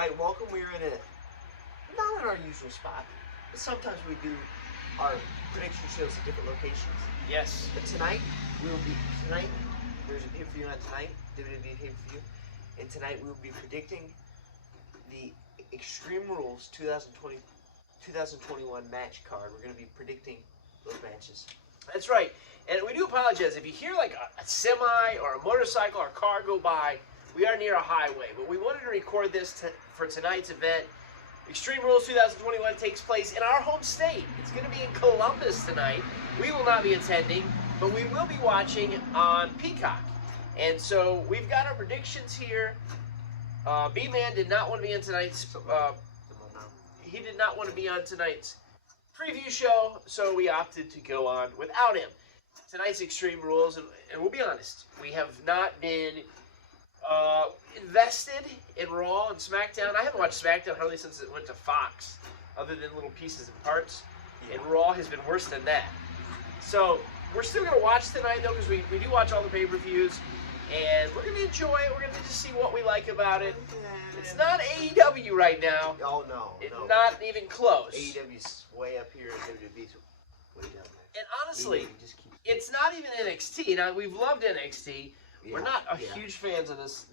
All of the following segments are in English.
right, welcome. We're not in our usual spot, but sometimes we do our prediction shows at different locations. Yes. But tonight, there's a pay-per-view on tonight, WWE pay-per-view, and tonight we will be predicting the Extreme Rules 2021 match card. We're going to be predicting those matches. That's right. And we do apologize. If you hear like a semi or a motorcycle or a car go by, we are near a highway. But we wanted to record this for tonight's event. Extreme Rules 2021 takes place in our home state. It's going to be in Columbus tonight. We will not be attending, but we will be watching on Peacock. And so we've got our predictions here. B-Man did not want to be in tonight's... he did not want to be on tonight's preview show, so we opted to go on without him. Tonight's Extreme Rules, and we'll be honest, we have not been invested in Raw and SmackDown. I haven't watched SmackDown hardly since it went to Fox, other than little pieces and parts. Yeah. And Raw has been worse than that. So we're still going to watch tonight, though, because we do watch all the pay-per-views, and we're going to enjoy it. We're going to just see what we like about it. It's not AEW right now. Oh, no. It's not even close. AEW's way up here, and WWE's way down there. And honestly, it's not even NXT. Now, we've loved NXT. Yeah, we're not huge fans of this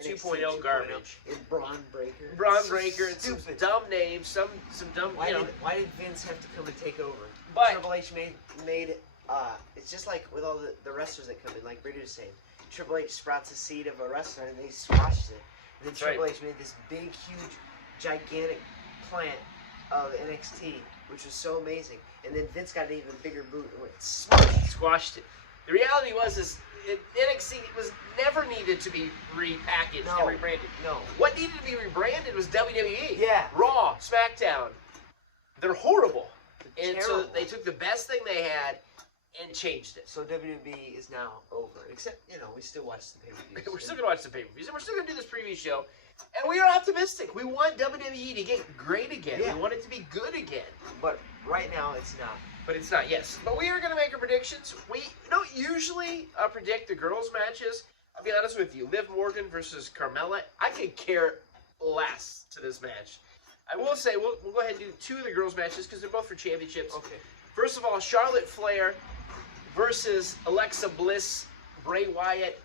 2.0 garbage. And Braun Breaker. Braun Breaker and some dumb names, some dumb, why did Vince have to come and take over? But Triple H made it's just like with all the wrestlers that come in, like Brady was saying. Triple H sprouts a seed of a wrestler and they squashed it. And then Triple H made this big, huge, gigantic plant of NXT, which was so amazing. And then Vince got an even bigger boot and went squashed it. The reality was NXT was never needed to be repackaged and rebranded. No. What needed to be rebranded was WWE. Yeah. Raw, SmackDown. They're horrible. And terrible. So they took the best thing they had and changed it. So WWE is now over. Except, we still watch the pay-per-views. We're still going to watch the pay-per-views. And we're still going to do this preview show. And we are optimistic. We want WWE to get great again. Yeah. We want it to be good again. But right now, it's not. But it's not, yes. But we are going to make our predictions. We don't usually predict the girls' matches. I'll be honest with you. Liv Morgan versus Carmella, I could care less to this match. I will say, we'll go ahead and do two of the girls' matches because they're both for championships. Okay. First of all, Charlotte Flair versus Alexa Bliss, Bray Wyatt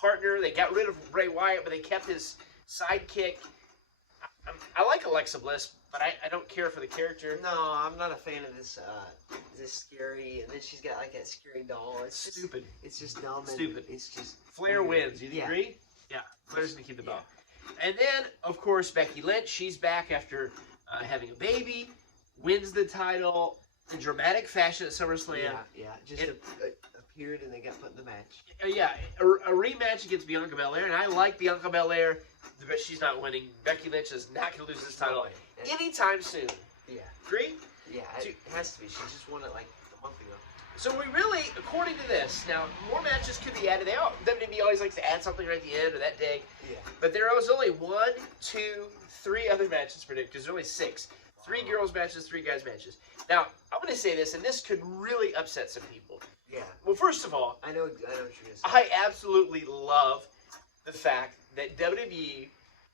partner. They got rid of Bray Wyatt, but they kept his sidekick. I like Alexa Bliss, but I don't care for the character. No, I'm not a fan of this scary, and then she's got like that scary doll. It's stupid. It's just dumb. Stupid. It's just Flair wins. You agree? Yeah. Flair's gonna keep the belt. And then, of course, Becky Lynch. She's back after having a baby. Wins the title in dramatic fashion at SummerSlam. Yeah. Just appeared and they got put in the match. A rematch against Bianca Belair, and I like Bianca Belair, but she's not winning. Becky Lynch is not going to lose this title anytime soon. Yeah. Agree? Yeah, it has to be. She just won it like a month ago. So we really, according to this, now more matches could be added. WWE always likes to add something right at the end or that day. Yeah. But there was only 1, 2, 3 other matches predicted. There's only 6. 3 girls matches, 3 guys matches. Now, I'm going to say this, and this could really upset some people. Yeah. Well, first of all, I know what you're going to say. I absolutely love the fact that WWE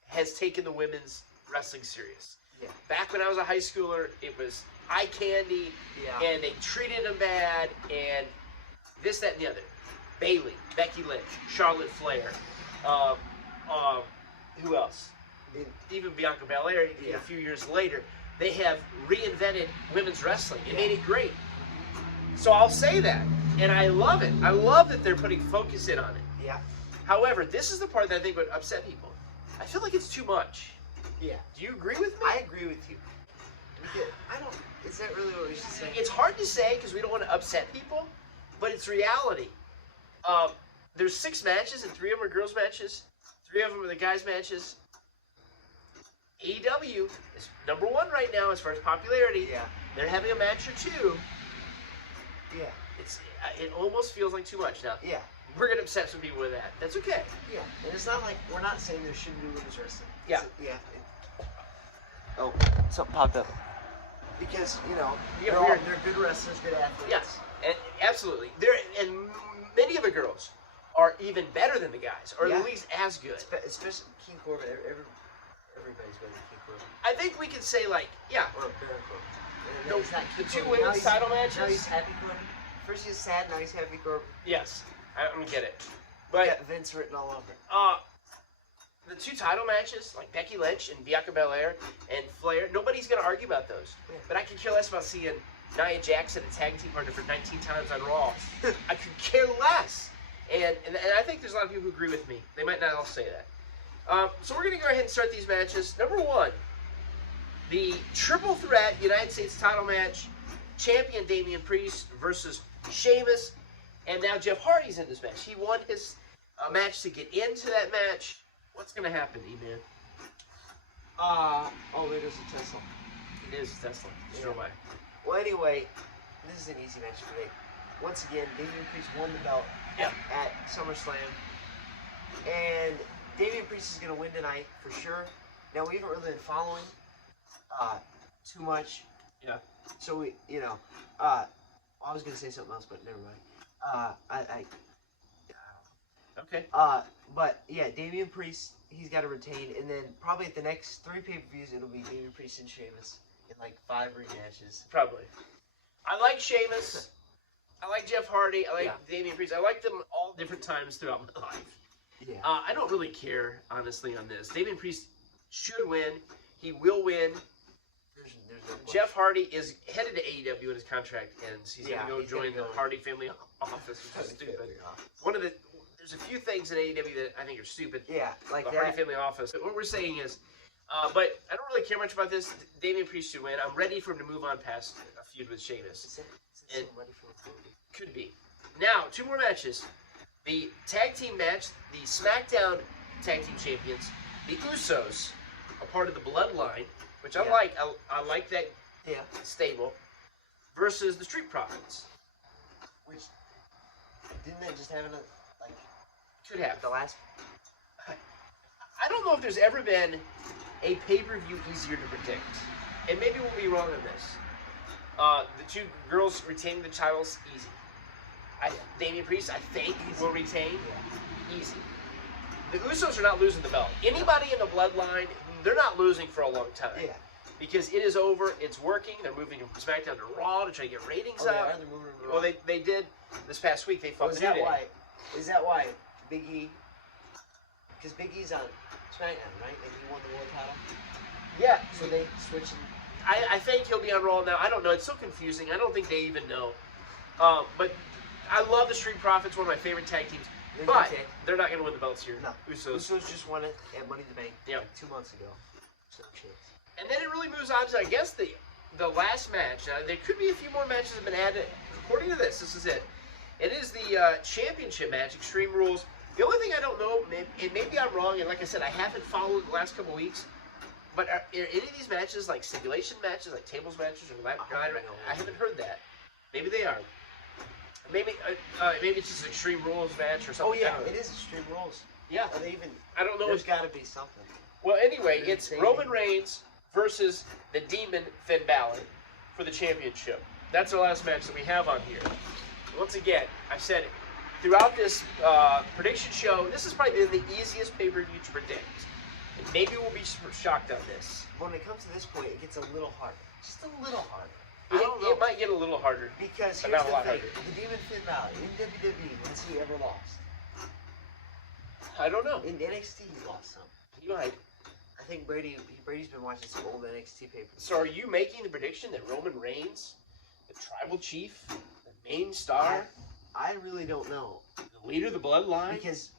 has taken the women's wrestling serious. Yeah. Back when I was a high schooler, it was eye candy, and they treated them bad, and this, that, and the other. Bayley, Becky Lynch, Charlotte Flair, who else? Even Bianca Belair, a few years later. They have reinvented women's wrestling and made it great. So I'll say that, and I love it. I love that they're putting focus in on it. Yeah. However, this is the part that I think would upset people. I feel like it's too much. Yeah. Do you agree with me? I agree with you. Is that really what we should say? It's hard to say because we don't want to upset people, but it's reality. There's 6 matches, and 3 of them are girls' matches. 3 of them are the guys' matches. AEW is number 1 right now as far as popularity. Yeah. They're having a match or 2. Yeah. It almost feels like too much now. Yeah. We're going to upset some people with that. That's okay. Yeah. And it's not like we're not saying there shouldn't be women's wrestling. Yeah. Something popped up. Because, they're good wrestlers, good athletes. Yes. And absolutely. And many of the girls are even better than the guys, or at least as good. Especially King Corbin. Every goes by the King Corbin. I think we could say, like, yeah. Or Baron Corbin. No, he's not the King 2 Corbin. women's title matches. Now he's Happy Corbin. First he's sad, now he's Happy Corbin. Yes, I don't get it. But But got Vince written all over it. the 2 title matches, like Becky Lynch and Bianca Belair and Flair, nobody's going to argue about those. Yeah. But I could care less about seeing Nia Jax and a tag team partner for 19 times on Raw. I could care less. And I think there's a lot of people who agree with me. They might not all say that. So we're going to go ahead and start these matches. Number 1, the triple threat United States title match. Champion Damian Priest versus Sheamus. And now Jeff Hardy's in this match. He won his match to get into that match. What's going to happen, E-Man? There goes the Tesla. It is Tesla. Yeah. Well, anyway, this is an easy match for me. Once again, Damian Priest won the belt at SummerSlam. And Damian Priest is going to win tonight, for sure. Now, we haven't really been following too much. Yeah. So, we, I was going to say something else, but never mind. Okay. But, yeah, Damian Priest, he's got to retain. And then probably at the next 3 pay-per-views, it'll be Damian Priest and Sheamus in, like, 5 rematches. Probably. I like Sheamus. I like Jeff Hardy. I like Damian Priest. I like them all different times throughout my life. Yeah. I don't really care, honestly, on this. Damian Priest should win. He will win. There's no Jeff Hardy is headed to AEW when his contract ends. He's going to go he's join gonna the go. Hardy family office, which is stupid. There's a few things in AEW that I think are stupid. Yeah, like The that. Hardy family office. What we're saying is, but I don't really care much about this. Damian Priest should win. I'm ready for him to move on past a feud with Sheamus. Is it And- ready for a movie? Could be. Now, 2 more matches. The tag team match, the SmackDown tag team champions, the Usos, a part of the Bloodline, which I Yeah. like. I like that Yeah. stable, versus the Street Profits. Which didn't that just happen Could have. the last? I don't know if there's ever been a pay-per-view easier to predict. And maybe we'll be wrong on this. The 2 girls retaining the titles, easy. Damian Priest, I think, will retain. Yeah. Easy. The Usos are not losing the belt. Anybody in the Bloodline, they're not losing for a long time. Yeah. Because it is over, it's working. They're moving from SmackDown to Raw to try to get ratings Oh, they up. are. They're moving around. Well, they did this past week. They fought is New that Day. why? Is that why Big E? Because Big E's on SmackDown, right? And he won the world title. Yeah. So they switched him. I think he'll be on Raw now. I don't know. It's so confusing. I don't think they even know. But I love the Street Profits, one of my favorite tag teams. They're But good tag. they're not going to win the belts here. No. Usos. Usos just won it at Money in the Bank Yeah. 2 months ago. So chance. And then it really moves on to, I guess, the last match. Now, there could be a few more matches that have been added. According to this is it. It is the championship match, Extreme Rules. The only thing I don't know, and maybe I'm wrong, and like I said, I haven't followed the last couple weeks, but are any of these matches like stipulation matches, like tables matches, or I haven't heard that. Maybe they are. Maybe it's just an Extreme Rules match or something. Oh yeah, I don't know. it is Extreme Rules. Yeah. Are they even? I don't know. There's got to be something. Well, anyway, it's Insane. Roman Reigns versus the Demon Finn Balor for the championship. That's the last match that we have on here. Once again, I've said it. Throughout this prediction show, this is probably the easiest pay-per-view to predict. And maybe we'll be shocked on this. When it comes to this point, it gets a little harder. Just a little harder. It might get a little harder. Because but here's not a the lot thing. harder. The Demon Finn Balor in WWE, when's he ever lost? I don't know. In NXT, he lost some. You might. I think Brady's been watching some old NXT papers. So are you making the prediction that Roman Reigns, the tribal chief, the main star, I really don't know. the leader of the bloodline, Because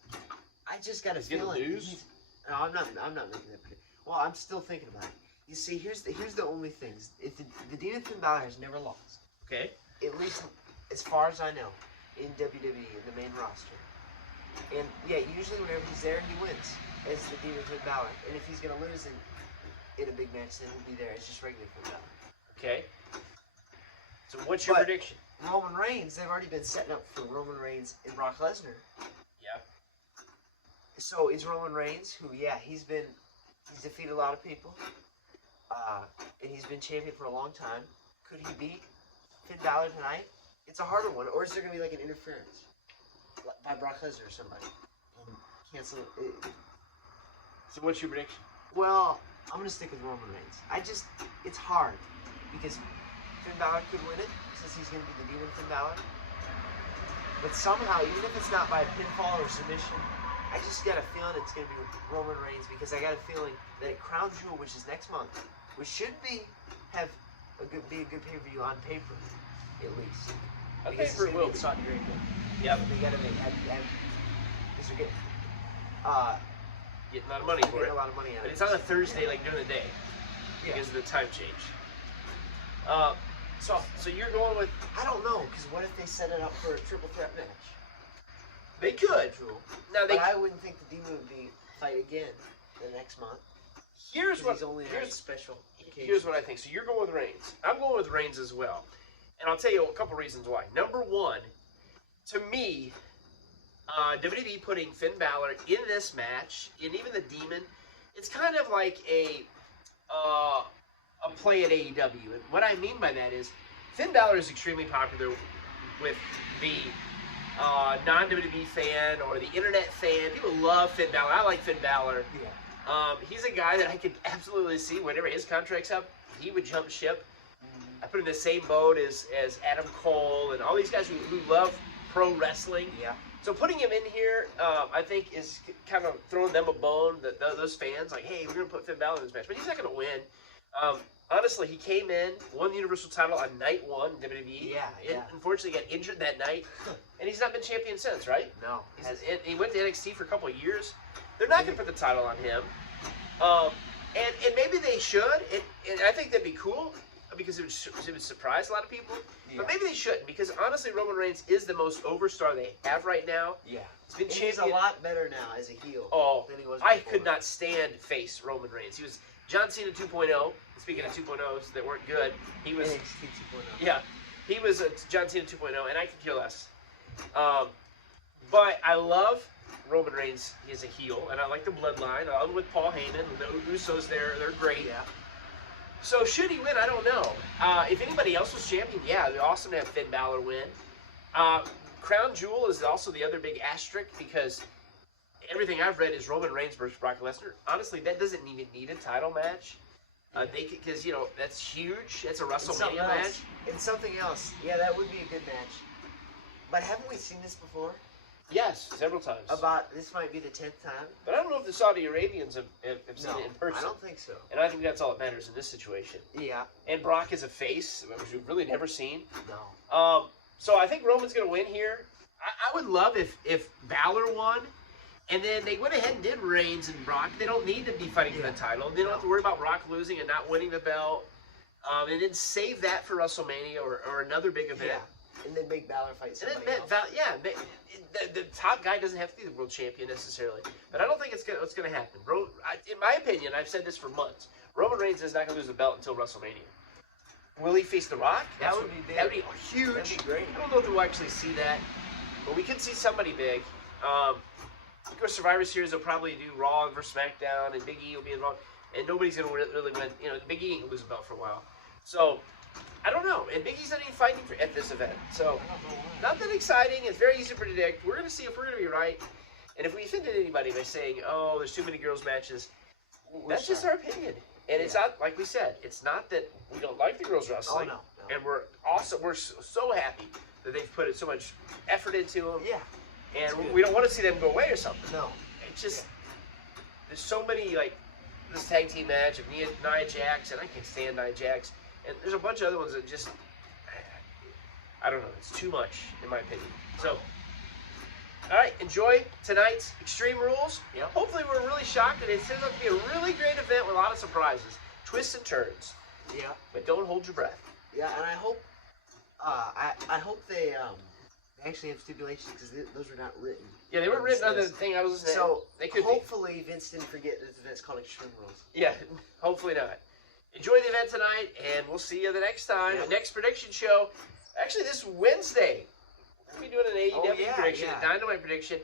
I just got a He's gonna feeling. lose? No, I'm not making that prediction. Well, I'm still thinking about it. You see, here's the only things. If the Demon Finn Balor has never lost, okay? at least as far as I know, in WWE in the main roster. And yeah, usually whenever he's there, he wins as the Demon Finn Balor. And if he's gonna lose in a big match, then he'll be there as just regular Finn Balor. Okay. So what's your But- prediction? Roman Reigns, they've already been setting up for Roman Reigns and Brock Lesnar. Yeah. So is Roman Reigns, who he's defeated a lot of people, and he's been champion for a long time. Could he beat Finn Balor tonight? It's a harder one, or is there gonna be like an interference by Brock Lesnar or somebody and cancel it? So what's your prediction? Well, I'm gonna stick with Roman Reigns. It's hard because Finn Balor could win it since he's gonna be the Demon Finn Balor. But somehow, even if it's not by pinfall or submission, I just got a feeling it's gonna be Roman Reigns because I got a feeling that at Crown Jewel, which is next month, which should be a good pay-per-view on paper, at least. On paper it will be. Saudi Arabia. Yep. They gotta make because they're getting a lot of money for it. A lot of money out of But it. it's on a Thursday, like during the day, because of the time change. So you're going with? I don't know, because what if they set it up for a triple threat match? They could. Now But I wouldn't think the Demon would be fight again the next month. Here's what. He's only on a special occasion. Here's what I think. So you're going with Reigns. I'm going with Reigns as well, and I'll tell you a couple reasons why. Number one, to me, WWE putting Finn Balor in this match, and even the Demon, it's kind of like a play at AEW. And what I mean by that is, Finn Balor is extremely popular with the non-WWE fan or the internet fan. People love Finn Balor. I like Finn Balor. Yeah. He's a guy that I could absolutely see whenever his contract's up, he would jump ship. I put him in the same boat as Adam Cole and all these guys who love pro wrestling. Yeah. So putting him in here, I think, is kind of throwing them a bone, those fans, like, hey, we're going to put Finn Balor in this match. But he's not going to win. Honestly, he came in, won the Universal title on night one in WWE. Yeah. Unfortunately, got injured that night. And he's not been champion since, right? No. He went to NXT for a couple of years. They're not going to put the title on him. And maybe they should. And I think that'd be cool because it would surprise a lot of people. Yeah. But maybe they shouldn't because, honestly, Roman Reigns is the most overstar they have right now. Yeah. He's been champion. He's a lot better now as a heel than he was before. I could not stand face Roman Reigns. He was John Cena 2.0. Speaking of 2.0s that weren't good, he was NXT 2.0. Yeah, he was John Cena 2.0, and I could care less. But I love Roman Reigns. He's a heel, and I like the bloodline. I love with Paul Heyman. The Usos, they're great. Yeah. So should he win? I don't know. If anybody else was champion, yeah, it'd be awesome to have Finn Balor win. Crown Jewel is also the other big asterisk because everything I've read is Roman Reigns versus Brock Lesnar. Honestly, that doesn't even need a title match. Because that's huge. It's a WrestleMania match. And something else. Yeah, that would be a good match. But haven't we seen this before? Yes, several times. This might be the 10th time. But I don't know if the Saudi Arabians have seen it in person. I don't think so. And I think that's all that matters in this situation. Yeah. And Brock is a face, which we've really never seen. No. So I think Roman's going to win here. I would love if Balor won. And then they went ahead and did Reigns and Brock. They don't need to be fighting for the title. They don't have to worry about Brock losing and not winning the belt. And then save that for WrestleMania or another big event. Yeah. And then make Balor fight somebody else. The top guy doesn't have to be the world champion necessarily. But I don't think it's going to happen. In my opinion, I've said this for months, Roman Reigns is not going to lose the belt until WrestleMania. Will he face The Rock? That would be big. That would be huge. That'd be great. I don't know if we'll actually see that. But we could see somebody big. Of course, Survivor Series will probably do Raw versus SmackDown, and Big E will be involved, and nobody's going to really win. Big E ain't going to lose a belt for a while. So, I don't know. And Big E's not even fighting at this event. So, not that exciting. It's very easy to predict. We're going to see if we're going to be right. And if we offended anybody by saying, oh, there's too many girls' matches, that's just our opinion. And it's not, like we said, it's not that we don't like the girls' wrestling. Oh, no. And we're so happy that they've put so much effort into them. Yeah. And we don't want to see them go away or something. No. It's just, there's so many, like, this tag team match of Nia Jax, and I can't stand Nia Jax. And there's a bunch of other ones that just, I don't know, it's too much, in my opinion. So, all right, enjoy tonight's Extreme Rules. Yep. Hopefully we're really shocked, and it turns out to be a really great event with a lot of surprises, twists and turns. Yeah. But don't hold your breath. Yeah, and I hope, I hope they actually have stipulations because those were not written. Yeah, they weren't written on the thing I was listening to. So they could hopefully Vince didn't forget that the event's called Extreme Rules. Yeah, hopefully not. Enjoy the event tonight, and we'll see you the next time. Yep. The next prediction show, actually this Wednesday, we're going to be doing an AEW prediction, a Dynamite prediction.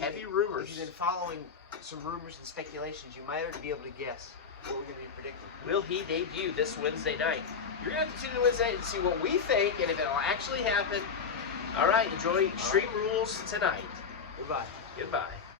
Heavy rumors. If you've been following some rumors and speculations, you might already be able to guess what we're going to be predicting. Will he debut this Wednesday night? You're going to have to tune in Wednesday and see what we think and if it'll actually happen. All right, enjoy Extreme Rules tonight. Goodbye. Goodbye.